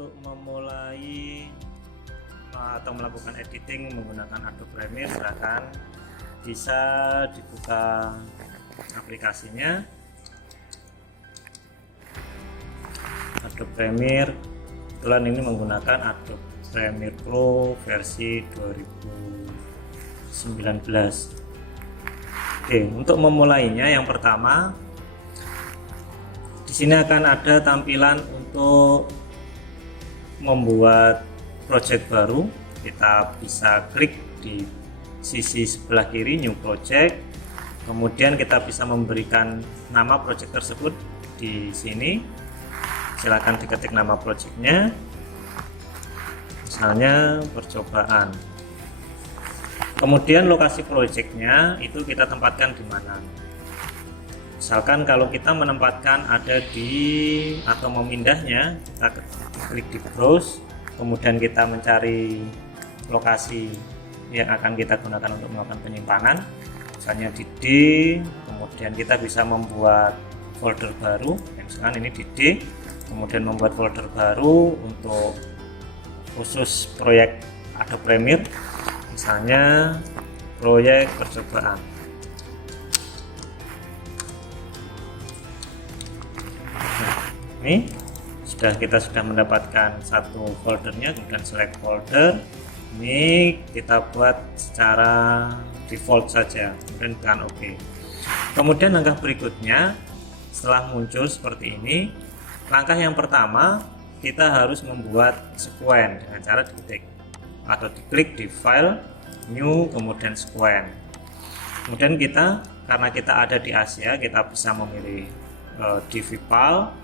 untuk memulai atau melakukan editing menggunakan Adobe Premiere, silakan bisa dibuka aplikasinya Adobe Premiere. Kebetulan ini menggunakan Adobe Premiere Pro versi 2019. Oke, untuk memulainya yang pertama di sini akan ada tampilan untuk membuat project baru. Kita bisa klik di sisi sebelah kiri New Project, kemudian kita bisa memberikan nama project tersebut di sini. Silakan diketik nama projectnya, misalnya percobaan. Kemudian lokasi projectnya itu kita tempatkan di mana. Misalkan kalau kita menempatkan ada di atau memindahnya, kita klik di browse, kemudian kita mencari lokasi yang akan kita gunakan untuk melakukan penyimpanan, misalnya di D. Kemudian kita bisa membuat folder baru, misalkan ini di D, kemudian membuat folder baru untuk khusus proyek Adobe Premiere, misalnya proyek percobaan. Nah, ini kita sudah mendapatkan satu foldernya, kemudian select folder. Ini kita buat secara default saja, kemudian tekan OK. Kemudian langkah berikutnya, setelah muncul seperti ini, langkah yang pertama kita harus membuat sequence dengan cara diketik atau diklik di file, new, kemudian sequence. Kemudian karena kita ada di Asia, kita bisa memilih DV file.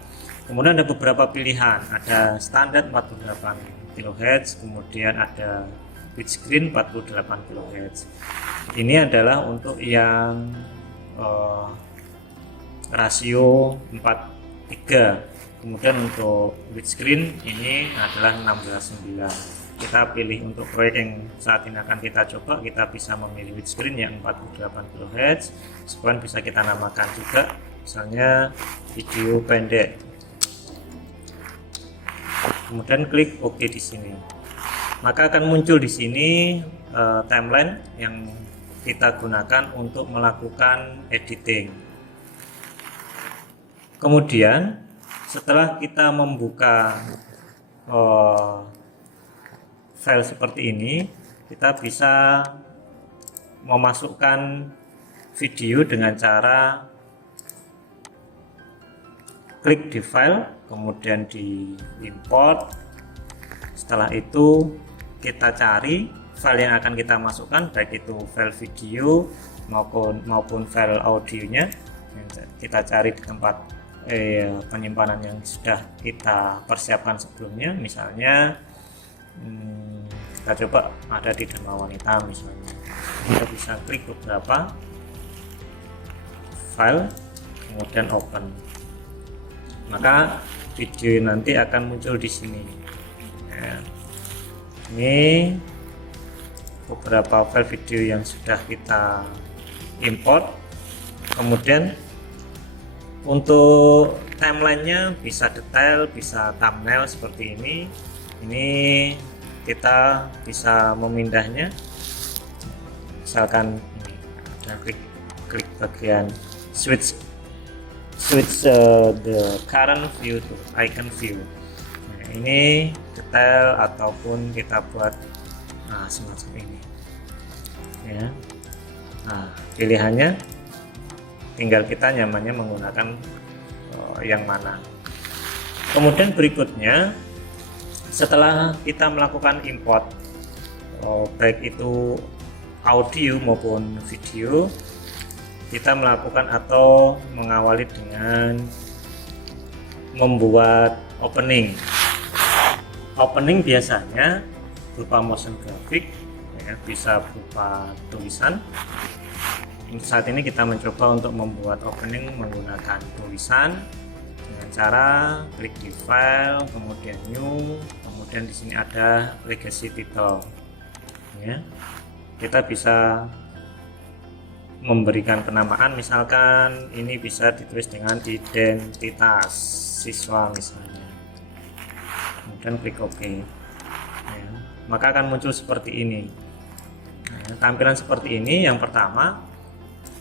Kemudian ada beberapa pilihan, ada standar 48 kHz, kemudian ada widescreen 48 kHz. Ini adalah untuk yang rasio 4:3. Kemudian untuk widescreen ini adalah 16:9. Kita pilih untuk proyek yang saat ini akan kita coba, kita bisa memilih widescreen yang 48 kHz. Sequence bisa kita namakan juga, misalnya video pendek. Kemudian klik OK di sini. Maka akan muncul di sini timeline yang kita gunakan untuk melakukan editing. Kemudian setelah kita membuka file seperti ini, kita bisa memasukkan video dengan cara klik di file, kemudian di import. Setelah itu kita cari file yang akan kita masukkan, baik itu file video maupun file audionya. Kita cari di tempat penyimpanan yang sudah kita persiapkan sebelumnya, misalnya kita coba ada di Dharma Wanita misalnya. Kita bisa klik beberapa file, kemudian open, maka video nanti akan muncul di sini. Nah, ini beberapa file video yang sudah kita import. Kemudian untuk timelinenya bisa detail, bisa thumbnail seperti ini. Ini kita bisa memindahnya, misalkan ini ada klik bagian switch the current view to icon view. Nah, ini detail ataupun kita buat semacam ini ya. Nah, pilihannya tinggal kita nyamannya menggunakan yang mana. Kemudian berikutnya, setelah kita melakukan import baik itu audio maupun video, kita melakukan atau mengawali dengan membuat opening. Opening biasanya berupa motion graphic, ya, bisa berupa tulisan. Saat ini kita mencoba untuk membuat opening menggunakan tulisan dengan cara klik di file, kemudian new, kemudian di sini ada legacy title. Ya, kita bisa memberikan penamaan, misalkan ini bisa ditulis dengan identitas siswa misalnya. kemudian klik OK. Ya, maka akan muncul seperti ini. Nah, tampilan seperti ini yang pertama,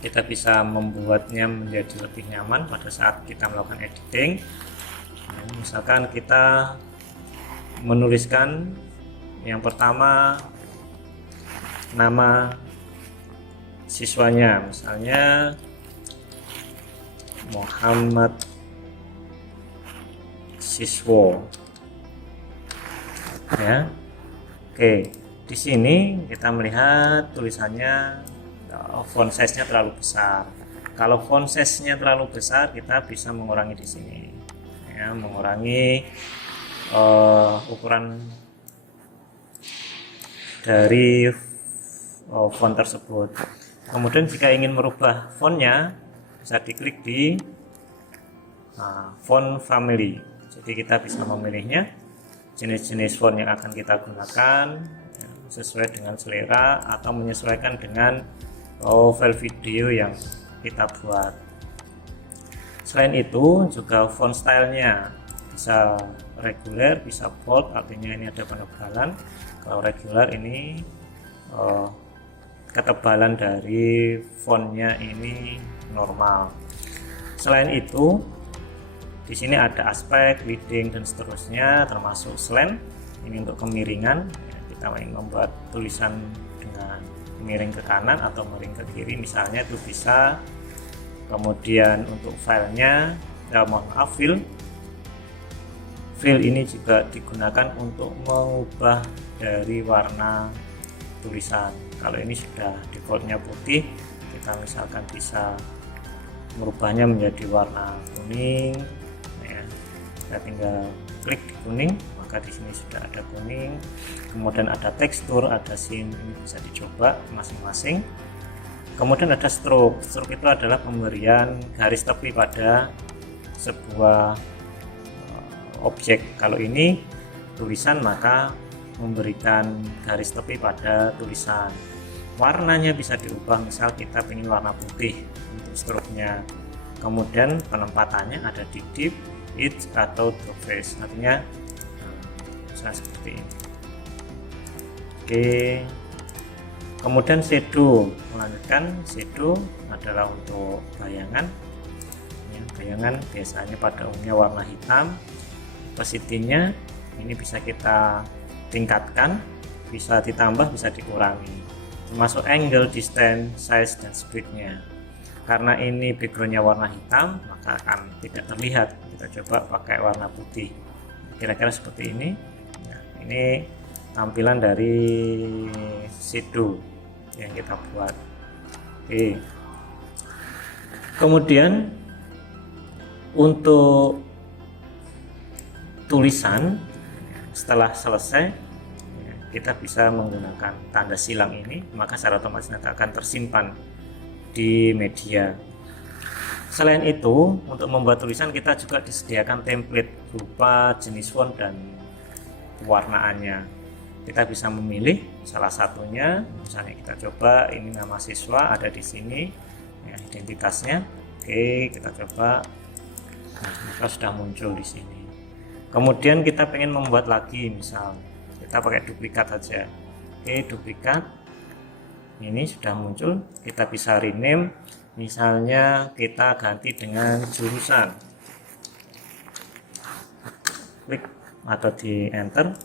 kita bisa membuatnya menjadi lebih nyaman pada saat kita melakukan editing. Nah, misalkan kita menuliskan yang pertama nama siswanya, misalnya Muhammad Siswo, ya. Oke, di sini kita melihat tulisannya font size-nya terlalu besar. Kalau font size-nya terlalu besar, kita bisa mengurangi di sini, ya, mengurangi ukuran dari font tersebut. Kemudian jika ingin merubah fontnya, bisa diklik di font family. Jadi kita bisa memilihnya, jenis-jenis font yang akan kita gunakan ya, sesuai dengan selera atau menyesuaikan dengan file video yang kita buat. Selain itu juga font stylenya bisa reguler, bisa bold, artinya ini ada penebalan. Kalau regular ini ketebalan dari fontnya ini normal. Selain itu di sini ada aspek, leading dan seterusnya, termasuk slant. Ini untuk kemiringan. Ya, kita ingin membuat tulisan dengan miring ke kanan atau miring ke kiri, misalnya itu bisa. Kemudian untuk filenya, mohon maaf, fill ini juga digunakan untuk mengubah dari warna tulisan. Kalau ini sudah defaultnya putih, kita misalkan bisa merubahnya menjadi warna kuning. Kita tinggal klik di kuning, maka di sini sudah ada kuning. Kemudian ada tekstur, ada scene, ini bisa dicoba masing-masing. Kemudian ada stroke. Stroke itu adalah pemberian garis tepi pada sebuah objek. Kalau ini tulisan, maka memberikan garis tepi pada tulisan. Warnanya bisa diubah, misal kita ingin warna putih untuk stroke-nya. Kemudian penempatannya ada di deep, edge atau drop face, artinya seperti ini. Oke, kemudian shadow, melanjutkan shadow adalah untuk bayangan ya, bayangan biasanya pada umumnya warna hitam. Opacity-nya ini bisa kita tingkatkan, bisa ditambah, bisa dikurangi, termasuk angle, distance, size dan speed-nya. Karena ini backgroundnya warna hitam, maka akan tidak terlihat. Kita coba pakai warna putih, kira-kira seperti ini. Nah, ini tampilan dari shadow yang kita buat. Oke, kemudian untuk tulisan, setelah selesai kita bisa menggunakan tanda silang ini, maka secara otomatis nanti akan tersimpan di media. Selain itu, untuk membuat tulisan kita juga disediakan template berupa jenis font dan pewarnaannya. Kita bisa memilih salah satunya, misalnya kita coba ini nama siswa ada di sini, ya, identitasnya. Oke, kita coba. Nah, maka sudah muncul di sini. Kemudian kita pengen membuat lagi, misal kita pakai duplikat saja. Oke, duplikat. Ini sudah muncul, kita bisa rename, misalnya kita ganti dengan jurusan, klik atau di enter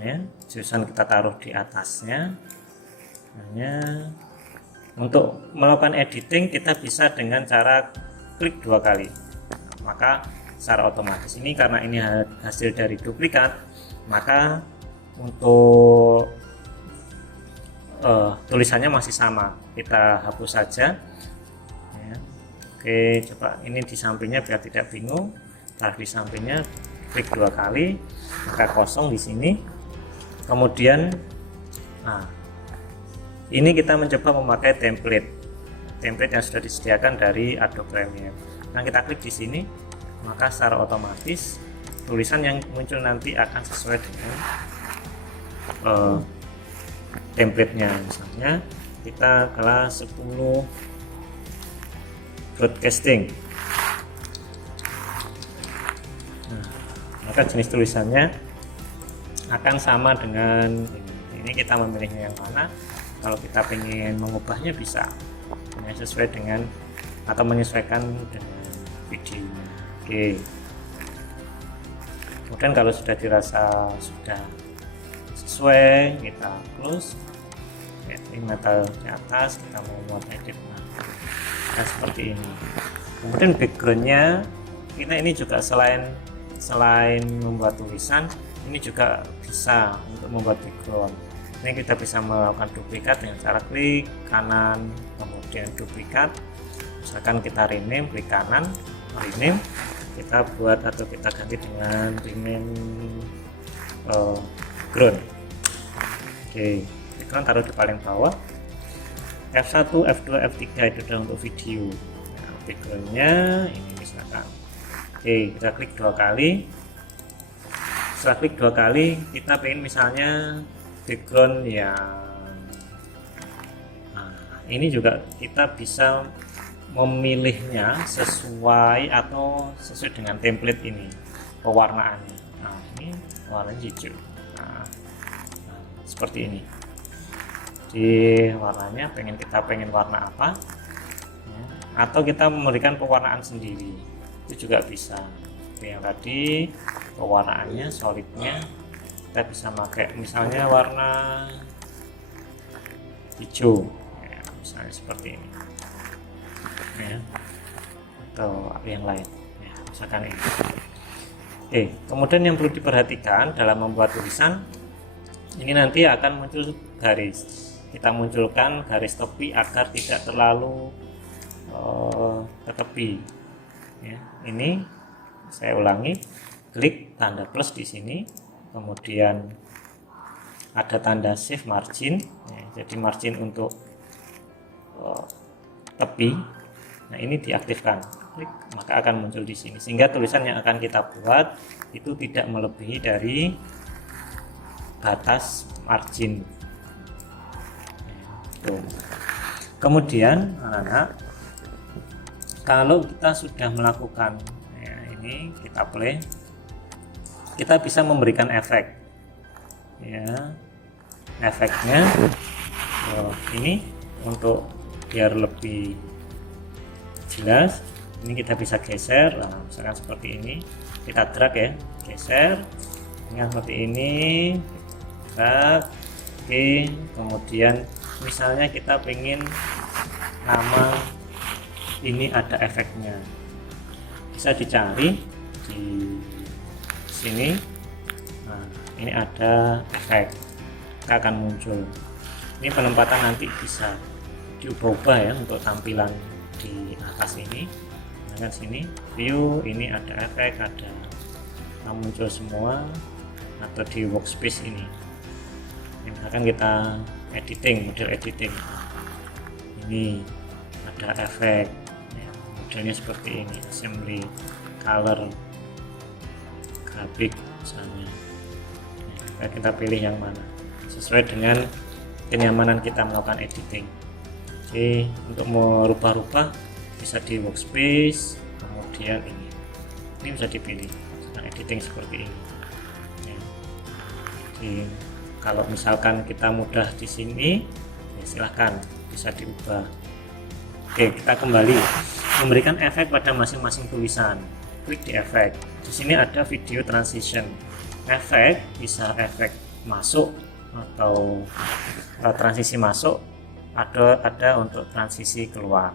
ya, jurusan kita taruh di atasnya. Hanya untuk melakukan editing kita bisa dengan cara klik 2 kali, maka secara otomatis ini, karena ini hasil dari duplikat, maka untuk tulisannya masih sama, kita hapus saja ya. Oke, coba ini di sampingnya biar tidak bingung. Taruh di sampingnya, klik 2 kali, maka kosong di sini. Kemudian nah, ini kita mencoba memakai template yang sudah disediakan dari Adobe Premiere. Nah, kita klik di sini, maka secara otomatis tulisan yang muncul nanti akan sesuai dengan template-nya. Misalnya kita kelas 10 broadcasting. Nah, maka jenis tulisannya akan sama dengan ini kita memilihnya yang mana. Kalau kita ingin mengubahnya bisa sesuai dengan atau menyesuaikan dengan videonya. Oke, kemudian kalau sudah dirasa sudah sesuai, kita close. Ini metal di atas, kita mau edit nah seperti ini. Kemudian backgroundnya kita ini juga selain membuat tulisan, ini juga bisa untuk membuat background. Ini kita bisa melakukan duplikat dengan cara klik kanan kemudian duplikat. Misalkan kita rename, klik kanan rename, kita buat atau kita ganti dengan rename ground. Oke, background taruh di paling bawah. F1, F2, F3 itu adalah untuk video. Nah, backgroundnya ini misalkan. Oke, kita klik 2 kali. Setelah klik 2 kali, kita pengen misalnya background yang ini juga kita bisa memilihnya sesuai atau sesuai dengan template ini pewarnaannya. Nah, ini warna hijau. Nah, seperti ini. Di warnanya pengen warna apa? Ya, atau kita memberikan pewarnaan sendiri. Itu juga bisa. Seperti yang tadi pewarnaannya solidnya kita bisa pakai misalnya warna hijau ya, misalnya seperti ini ya, atau yang lain ya, misalkan ini. Oke, kemudian yang perlu diperhatikan dalam membuat tulisan ini nanti akan muncul garis. Kita munculkan garis tepi agar tidak terlalu ke tepi ya. Ini saya ulangi, klik tanda plus di sini, kemudian ada tanda shift margin ya, jadi margin untuk tepi. Nah, ini diaktifkan, klik maka akan muncul di sini sehingga tulisan yang akan kita buat itu tidak melebihi dari batas margin. Tuh. Kemudian anak-anak, kalau kita sudah melakukan ya, ini kita play, kita bisa memberikan efek ya, efeknya ini untuk biar lebih jelas. Ini kita bisa geser, nah, misalkan seperti ini kita drag ya, geser dengan seperti ini, drag. Oke, kemudian misalnya kita pengen nama ini ada efeknya, bisa dicari di sini. Nah, ini ada efek, akan muncul. Ini penempatan nanti bisa diubah ya untuk tampilan di atas ini. Nah, sini view, ini ada efek, ada muncul semua, atau di workspace ini. Misalkan kita editing, model editing, ini ada efek ya, modelnya seperti ini, assembly, color, grafik misalnya. Nah, kita pilih yang mana sesuai dengan kenyamanan kita melakukan editing. Jadi untuk merubah-rubah bisa di workspace, kemudian ini bisa dipilih sedang editing seperti ini ya. Jadi kalau misalkan kita mudah di sini ya silahkan bisa diubah. Oke, kita kembali memberikan efek pada masing-masing tulisan. Klik di efek, di sini ada video transition. Efek bisa efek masuk atau transisi masuk, ada untuk transisi keluar.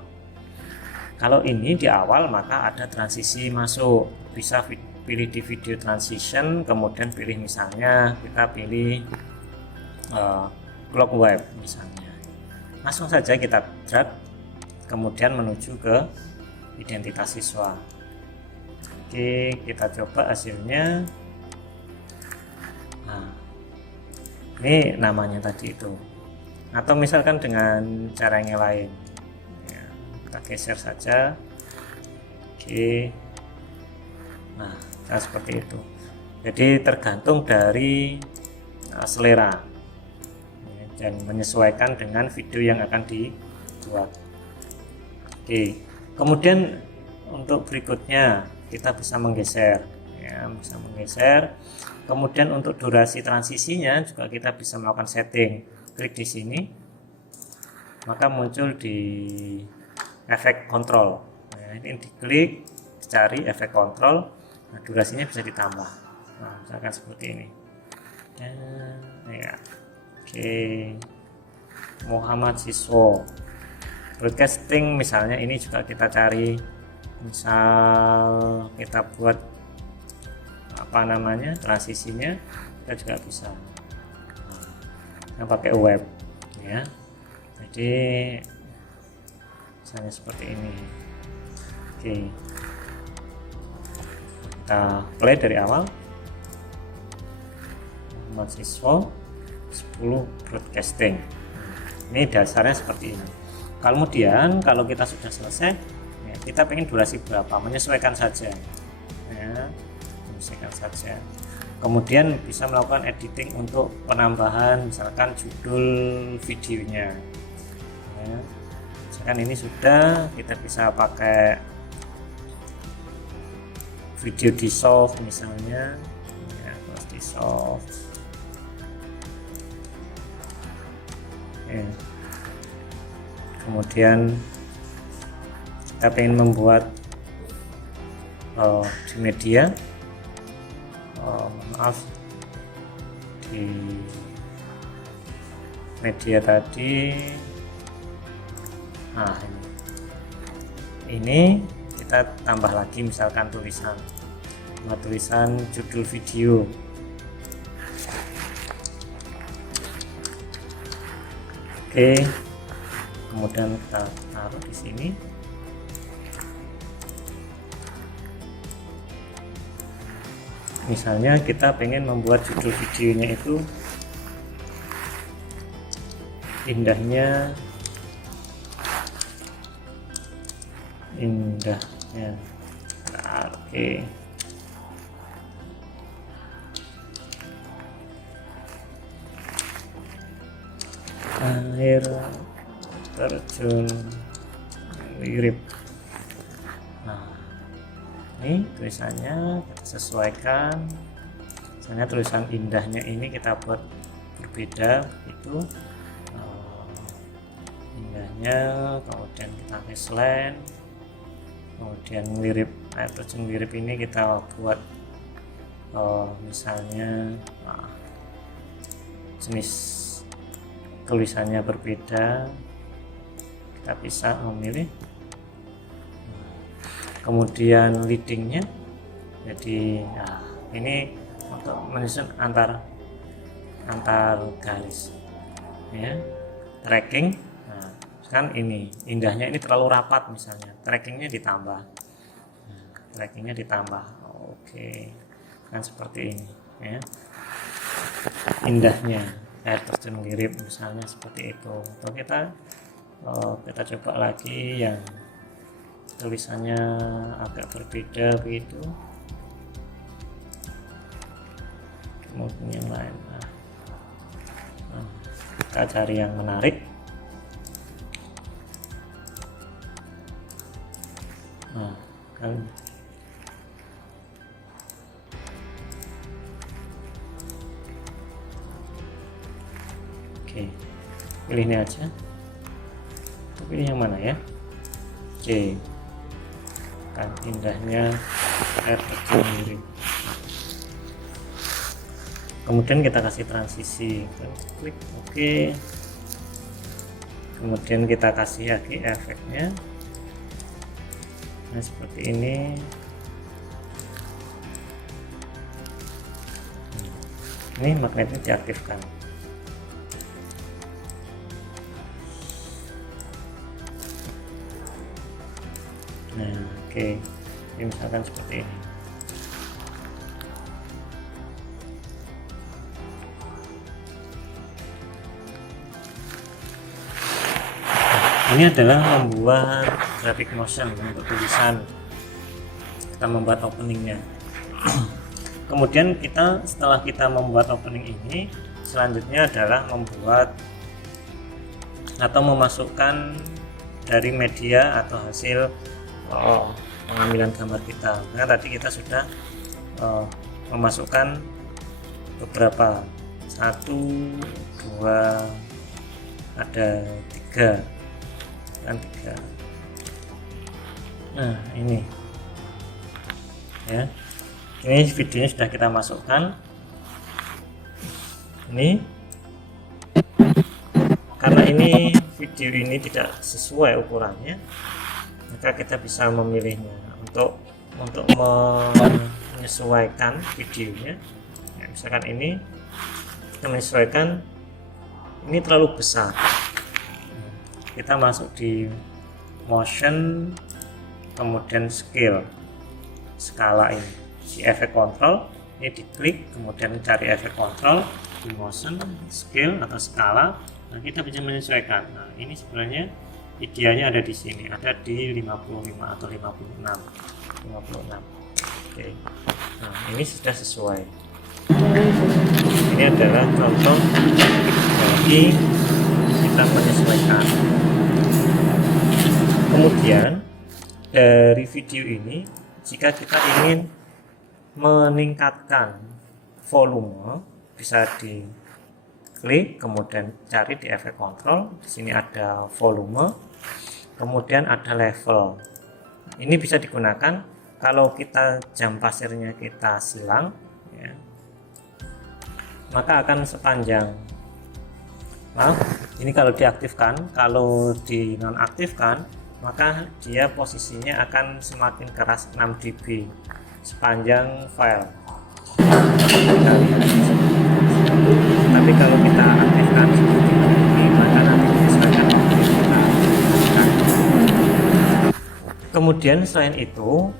Kalau ini di awal maka ada transisi masuk, bisa pilih di video transition, kemudian pilih misalnya kita pilih clock web misalnya, langsung saja kita drag kemudian menuju ke identitas siswa. Oke, kita coba hasilnya. Nah, ini namanya tadi itu, atau misalkan dengan cara yang lain ya, kita geser saja. Oke, nah seperti itu. Jadi tergantung dari selera ya, dan menyesuaikan dengan video yang akan dibuat. Oke, kemudian untuk berikutnya kita bisa menggeser ya, bisa menggeser. Kemudian untuk durasi transisinya juga kita bisa melakukan setting. Klik di sini, maka muncul di efek kontrol. Nah, ini diklik, cari efek kontrol. Nah, durasinya bisa ditambah. Nah, misalkan seperti ini. Ya, oke. Muhammad Siswo broadcasting misalnya, ini juga kita cari, misal kita buat apa namanya transisinya, kita juga bisa pakai web ya. Jadi misalnya seperti ini. Oke, kita play dari awal. Mahasiswa 10 broadcasting, ini dasarnya seperti ini. Kemudian kalau kita sudah selesai ya, kita pengen durasi berapa, menyesuaikan saja ya, menyesuaikan saja. Kemudian bisa melakukan editing untuk penambahan misalkan judul videonya ya. Misalkan ini sudah, kita bisa pakai video dissolve misalnya ya, dissolve ya. Kemudian kita ingin membuat di media maaf, di media tadi, nah ini kita tambah lagi misalkan tulisan judul video. Oke, kemudian kita taruh di sini. Misalnya kita pengen membuat judul videonya itu indahnya nah, oke. Air terjun mirip. Nah, ini tulisannya kita sesuaikan, misalnya tulisan indahnya ini kita buat berbeda itu indahnya, kemudian kita baseline, kemudian mirip, air terjun mirip ini kita buat misalnya jenis tulisannya berbeda, kita bisa memilih. Kemudian leadingnya, jadi nah, ini untuk menyusun antar garis ya. Tracking, nah, kan ini indahnya ini terlalu rapat misalnya, trackingnya ditambah, trackingnya ditambah. Oke, kan seperti ini ya, indahnya air terjun mirip misalnya seperti itu. Atau kita coba lagi yang tulisannya agak berbeda begitu, kemudian yang lain. Kita cari yang menarik. Nah, kan oke, pilih ini aja. Kita pilih yang mana ya? Oke, kan indahnya air terjun mirip. Kemudian kita kasih transisi, klik oke. Kemudian kita kasih lagi efeknya, nah seperti ini. Ini magnetnya diaktifkan. Nah, oke. Ini misalkan seperti ini. Ini adalah membuat graphic motion untuk tulisan. Kita membuat openingnya. Kemudian setelah kita membuat opening ini, selanjutnya adalah membuat atau memasukkan dari media atau hasil pengambilan gambar kita. Nah, tadi kita sudah memasukkan beberapa, 1 2 ada 3 kan, 3. Nah ini ya, ini videonya sudah kita masukkan. Ini karena ini video ini tidak sesuai ukurannya, maka kita bisa memilihnya untuk menyesuaikan videonya ya, misalkan ini kita menyesuaikan, ini terlalu besar, kita masuk di motion, kemudian skala ini di efek control, ini diklik, kemudian cari efek control di motion, scale atau skala. Nah kita bisa menyesuaikan. Nah ini sebenarnya idealnya ada di sini, ada di 55 atau 56. Oke. Nah ini sudah sesuai. Ini adalah contoh bagi kita menyesuaikan. Kemudian dari video ini, jika kita ingin meningkatkan volume, bisa diklik, kemudian cari di efek control. Di sini ada volume, kemudian ada level. Ini bisa digunakan kalau kita jam pasirnya kita silang, ya, maka akan sepanjang. Ini kalau diaktifkan, kalau dinonaktifkan, maka dia posisinya akan semakin keras 6 dB sepanjang file. Tapi kalau kita aktifkan seperti ini, maka nanti disesuaikan kita. Kemudian selain itu,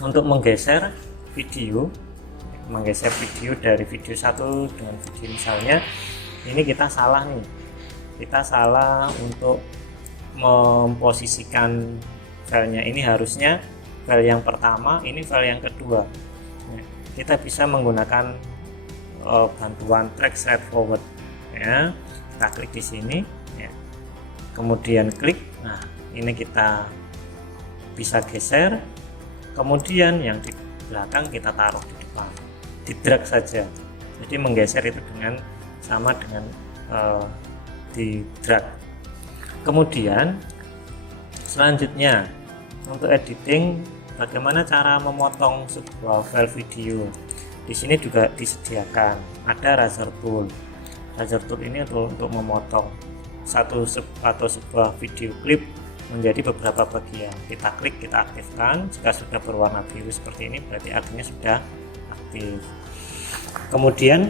untuk menggeser video dari video satu dengan video misalnya, ini kita salah nih, kita salah untuk memposisikan filenya. Ini harusnya file yang pertama, ini file yang kedua. Nah, kita bisa menggunakan bantuan track slide forward ya. Kita klik di sini ya. Kemudian klik. Nah, ini kita bisa geser. Kemudian yang di belakang kita taruh di depan. Di drag saja. Jadi menggeser itu dengan sama dengan di drag. Kemudian selanjutnya untuk editing, bagaimana cara memotong sebuah file video. Di sini juga disediakan ada razor tool. Razor tool ini untuk memotong sebuah video klip menjadi beberapa bagian. Kita klik, kita aktifkan. Jika sudah berwarna biru seperti ini, berarti artinya sudah aktif. Kemudian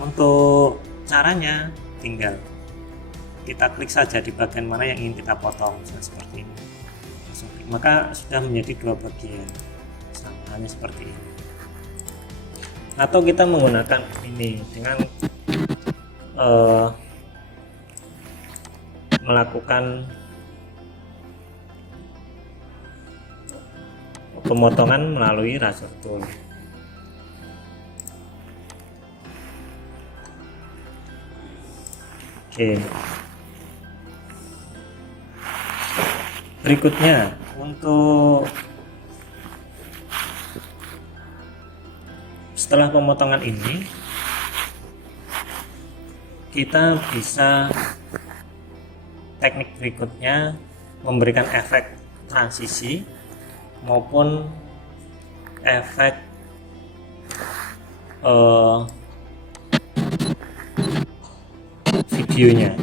untuk caranya tinggal kita klik saja di bagian mana yang ingin kita potong, seperti ini. Maka sudah menjadi 2 bagian, sama hanya seperti ini. Atau kita menggunakan ini dengan melakukan pemotongan melalui razor tool. Oke. Berikutnya untuk setelah pemotongan ini, kita bisa teknik berikutnya memberikan efek transisi maupun efek videonya.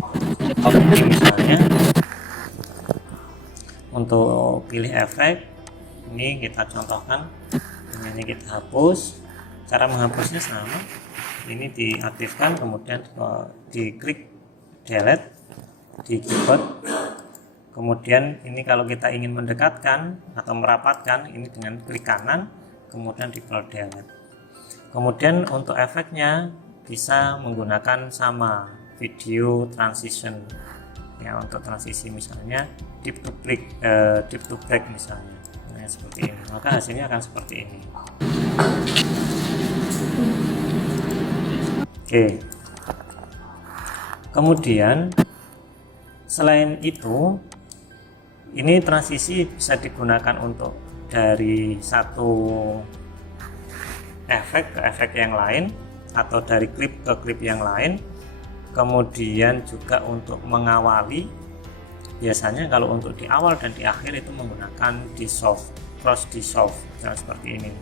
Oke, misalnya untuk pilih efek ini kita contohkan, ini kita hapus. Cara menghapusnya sama, ini diaktifkan, kemudian diklik delete di keyboard. Kemudian ini kalau kita ingin mendekatkan atau merapatkan, ini dengan klik kanan, kemudian di delete. Kemudian untuk efeknya bisa menggunakan sama video transition ya, untuk transisi misalnya deep to black misalnya, nah, seperti ini, maka hasilnya akan seperti ini. Oke. Kemudian selain itu, ini transisi bisa digunakan untuk dari satu efek ke efek yang lain atau dari klip ke klip yang lain. Kemudian juga untuk mengawali, biasanya kalau untuk di awal dan di akhir itu menggunakan dissolve, cross dissolve, seperti ini.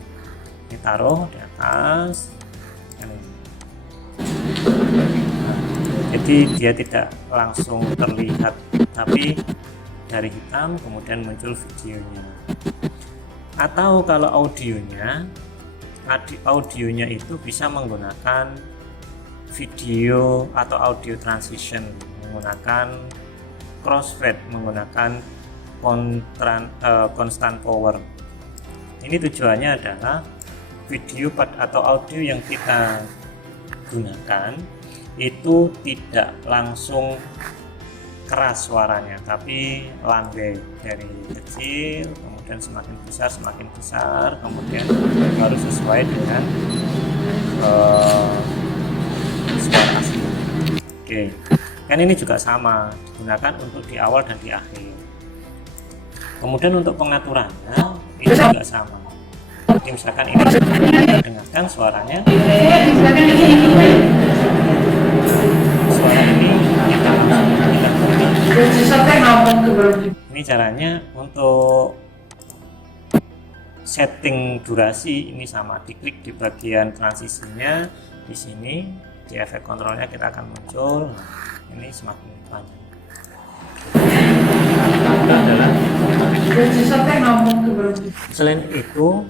Ini taruh di atas, jadi dia tidak langsung terlihat, tapi dari hitam kemudian muncul videonya. Atau kalau audionya itu bisa menggunakan video atau audio transition, menggunakan crossfade, menggunakan constant power. Ini tujuannya adalah video atau audio yang kita gunakan itu tidak langsung keras suaranya, tapi landai dari kecil kemudian semakin besar kemudian harus sesuai dengan suara asli. Oke, kan ini juga sama digunakan untuk di awal dan di akhir. Kemudian untuk pengaturannya ini juga sama. Jadi misalkan ini dengarkan suaranya, suara ini kita ini caranya untuk setting durasi. Ini sama, diklik di bagian transisinya di sini, di efek kontrolnya kita akan muncul. Ini semakin panjang. Selain itu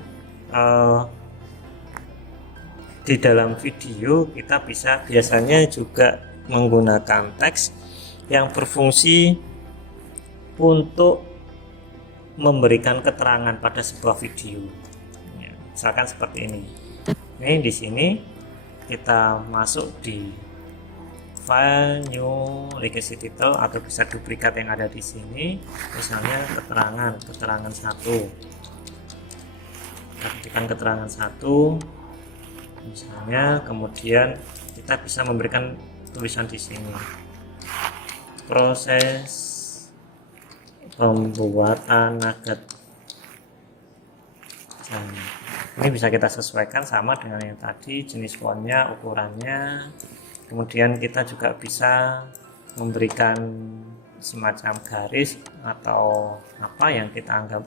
di dalam video kita bisa biasanya juga menggunakan teks yang berfungsi untuk memberikan keterangan pada sebuah video. Ya, misalkan seperti ini. Ini di sini kita masuk di file new legacy title atau bisa duplikat yang ada di sini. Misalnya keterangan satu. Kita ketikkan keterangan satu. Misalnya, kemudian kita bisa memberikan tulisan di sini. Proses pembuatan nugget. Ini bisa kita sesuaikan sama dengan yang tadi, jenis fontnya, ukurannya. Kemudian kita juga bisa memberikan semacam garis atau apa yang kita anggap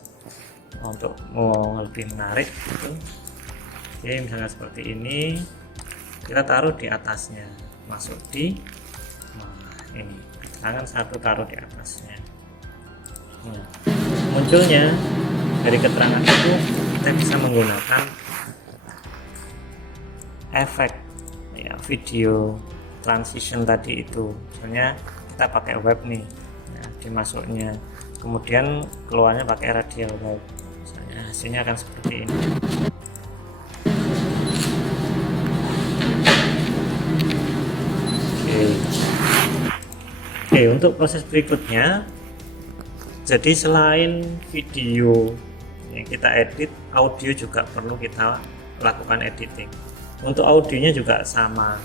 untuk lebih menarik gitu. Oke, misalnya seperti ini, kita taruh di atasnya, masuk di ini keterangan satu, taruh di atasnya. Nah, munculnya dari keterangan itu kita bisa menggunakan efek ya, video transition tadi itu. Misalnya kita pakai web nih, ya, dimasuknya, kemudian keluarnya pakai radial web. Misalnya hasilnya akan seperti ini. Oke, untuk proses berikutnya, jadi selain video yang kita edit, audio juga perlu kita lakukan editing. Untuk audionya juga sama,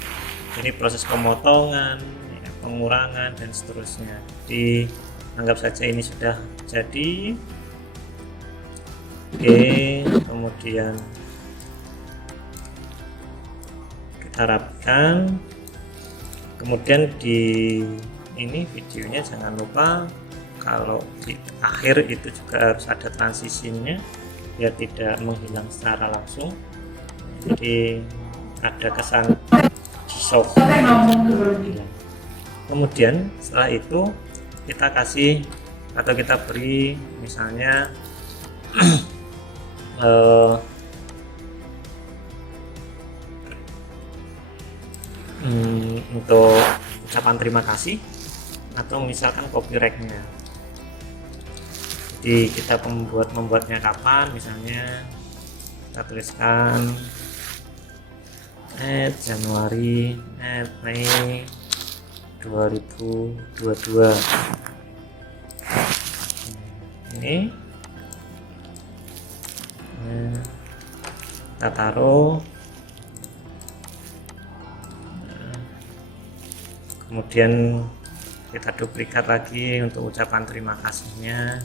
ini proses pemotongan, ya, pengurangan dan seterusnya. Jadi anggap saja ini sudah jadi. Oke, kemudian kita rapikan. Kemudian di ini videonya jangan lupa kalau di akhir itu juga harus ada transisinya biar tidak menghilang secara langsung. Jadi ada kesan dissolve. Kemudian setelah itu kita kasih atau kita beri misalnya untuk ucapan terima kasih atau misalkan copyrightnya. Jadi kita membuatnya kapan, misalnya kita tuliskan Januari Mei 2022. Ini kita taruh, kemudian kita duplikat lagi untuk ucapan terima kasihnya.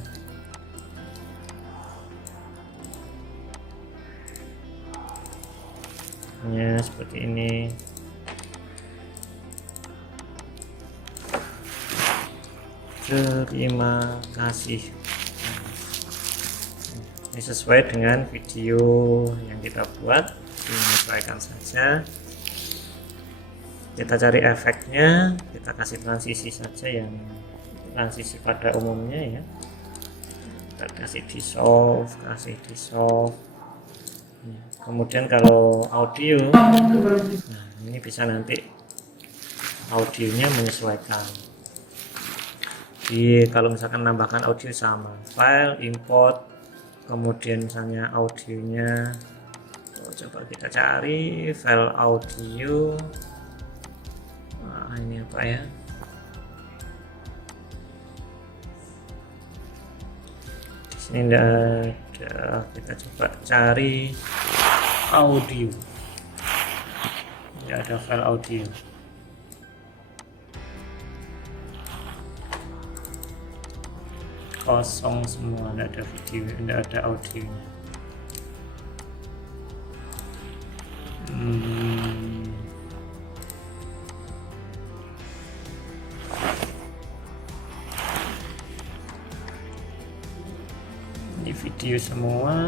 ya seperti ini. Terima kasih. Ini sesuai dengan video yang kita buat, menyesuaikan saja. Kita cari efeknya, kita kasih transisi saja yang transisi pada umumnya ya. Kita kasih dissolve. Kemudian kalau audio, nah ini bisa nanti audionya menyesuaikan. Jadi kalau misalkan nambahkan audio sama file import, kemudian misalnya audionya, coba kita cari file audio. Nah, ini apa ya? Di sini tidak ada. Kita coba cari audio. Tidak ada file audio. Kosong semua, tidak ada video, tidak ada audionya. Ini video semua.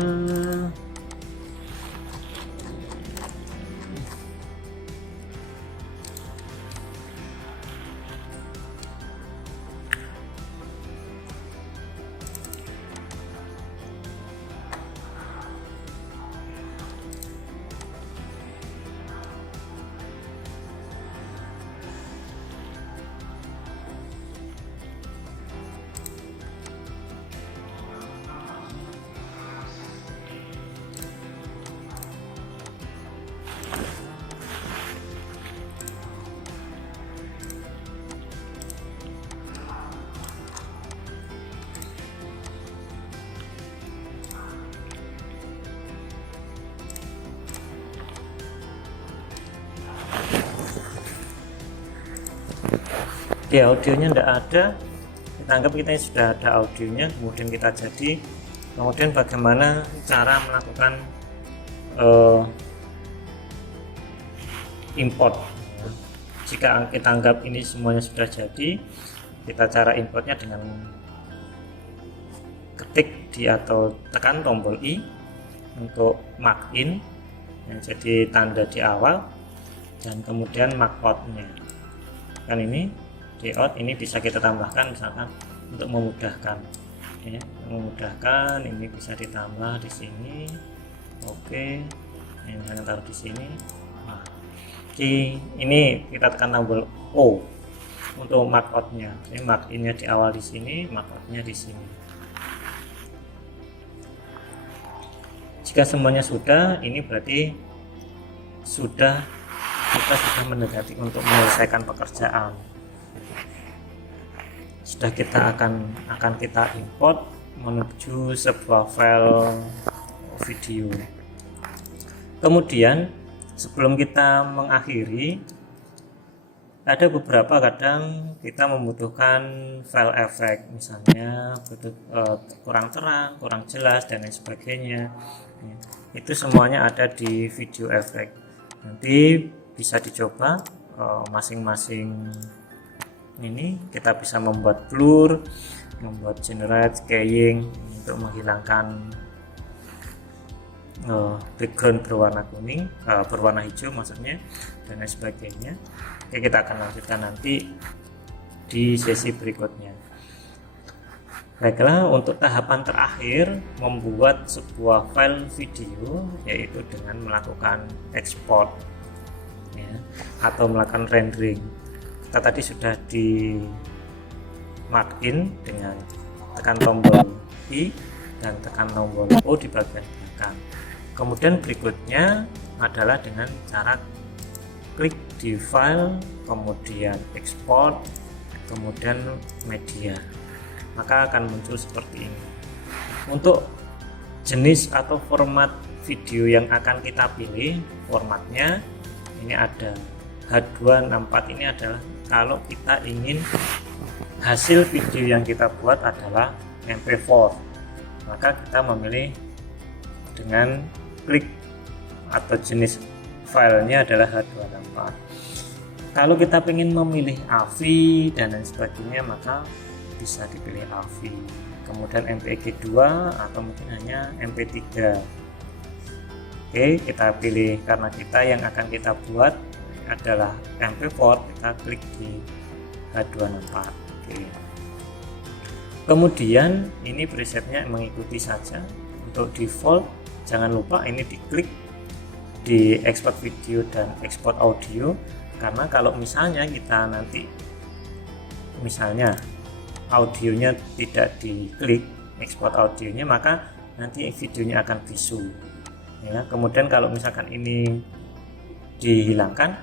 Di audionya tidak ada, kita anggap kita sudah ada audionya, kemudian kita jadi, kemudian bagaimana cara melakukan import. Jika kita anggap ini semuanya sudah jadi, kita cara importnya dengan ketik di atau tekan tombol I untuk mark in yang jadi tanda di awal, dan kemudian mark out-nya. Kan ini di out, ini bisa kita tambahkan misalkan untuk memudahkan ya, memudahkan ini bisa ditambah di sini. Oke, ini misalnya taruh di sini. Nah, ini kita tekan tombol O untuk mark out-nya. Ini mark in-nya di awal di sini, mark out-nya di sini. Jika semuanya sudah, ini berarti kita sudah mendekati untuk menyelesaikan pekerjaan. Sudah kita akan kita import menuju sebuah file video. Kemudian sebelum kita mengakhiri, ada beberapa kadang kita membutuhkan file efek, misalnya kurang terang, kurang jelas dan lain sebagainya. Itu semuanya ada di video efek. Nanti bisa dicoba masing-masing. Ini kita bisa membuat blur, membuat generate, keying untuk menghilangkan background berwarna kuning, berwarna hijau maksudnya, dan lain sebagainya. Oke, kita akan lanjutkan nanti di sesi berikutnya. Baiklah, untuk tahapan terakhir membuat sebuah file video, yaitu dengan melakukan export ya, atau melakukan rendering. Kita tadi sudah di mark in dengan tekan tombol I dan tekan tombol O di bagian belakang. Kemudian berikutnya adalah dengan cara klik di file, kemudian export, kemudian media, maka akan muncul seperti ini. Untuk jenis atau format video yang akan kita pilih, formatnya ini ada H264. Ini adalah kalau kita ingin hasil video yang kita buat adalah MP4, maka kita memilih dengan klik atau jenis filenya adalah H264. Kalau kita ingin memilih AVI dan lain sebagainya, maka bisa dipilih AVI, kemudian MPEG 2 atau mungkin hanya MP3. Oke, kita pilih, karena kita yang akan kita buat adalah MP4, kita klik di H264. Oke. Kemudian ini presetnya mengikuti saja. Untuk default jangan lupa ini diklik di export video dan export audio, karena kalau misalnya kita nanti misalnya audionya tidak diklik export audionya, maka nanti videonya akan bisu ya. Kemudian kalau misalkan ini dihilangkan,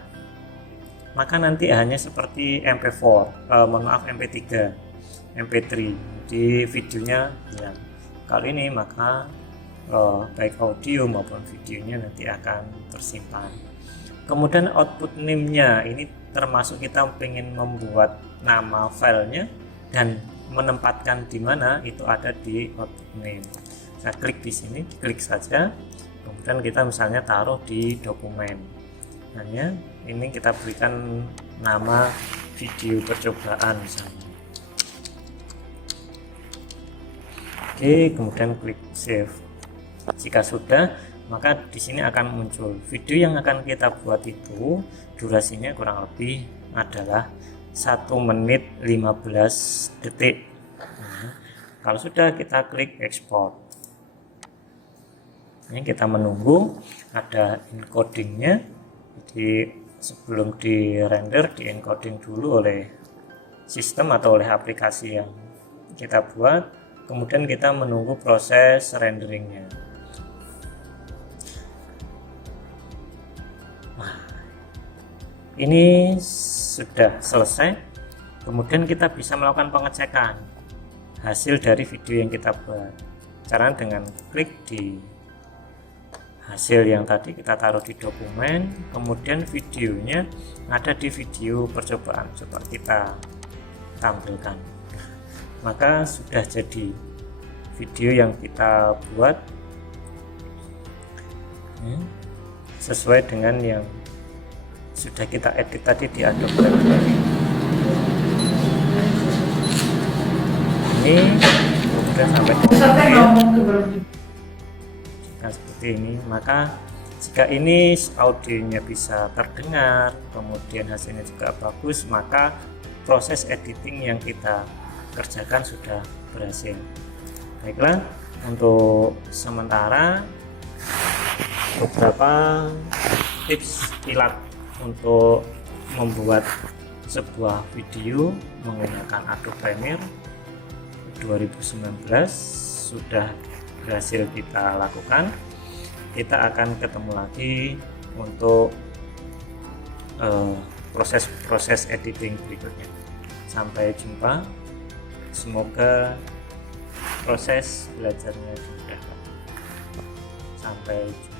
maka nanti hanya seperti MP4 MP3 MP3 di videonya hilang. Kalau ini maka baik audio maupun videonya nanti akan tersimpan. Kemudian output name-nya ini termasuk kita ingin membuat nama filenya dan menempatkan di mana, itu ada di output name. Saya klik di sini, klik saja, kemudian kita misalnya taruh di dokumen. Hanya ini kita berikan nama video percobaan misalnya. Oke, kemudian klik save. Jika sudah, maka di sini akan muncul video yang akan kita buat itu durasinya kurang lebih adalah 1 menit 15 detik. Nah, kalau sudah, kita klik export. Ini kita menunggu ada encodingnya. Jadi sebelum di render, di encoding dulu oleh sistem atau oleh aplikasi yang kita buat. Kemudian kita menunggu proses renderingnya. Ini sudah selesai. Kemudian kita bisa melakukan pengecekan hasil dari video yang kita buat. Caranya dengan klik di hasil yang tadi, kita taruh di dokumen, kemudian videonya ada di video percobaan. Coba kita tampilkan. Maka sudah jadi video yang kita buat sesuai dengan yang sudah kita edit tadi di Adobe Library. Ini kemudian sampai seperti ini. Maka jika ini audionya bisa terdengar, kemudian hasilnya juga bagus, maka proses editing yang kita kerjakan sudah berhasil. Baiklah, untuk sementara beberapa tips kilat untuk membuat sebuah video menggunakan Adobe Premiere 2019 sudah berhasil kita lakukan. Kita akan ketemu lagi untuk proses editing berikutnya. Sampai jumpa, semoga proses belajarnya dimudahkan. Sampai jumpa.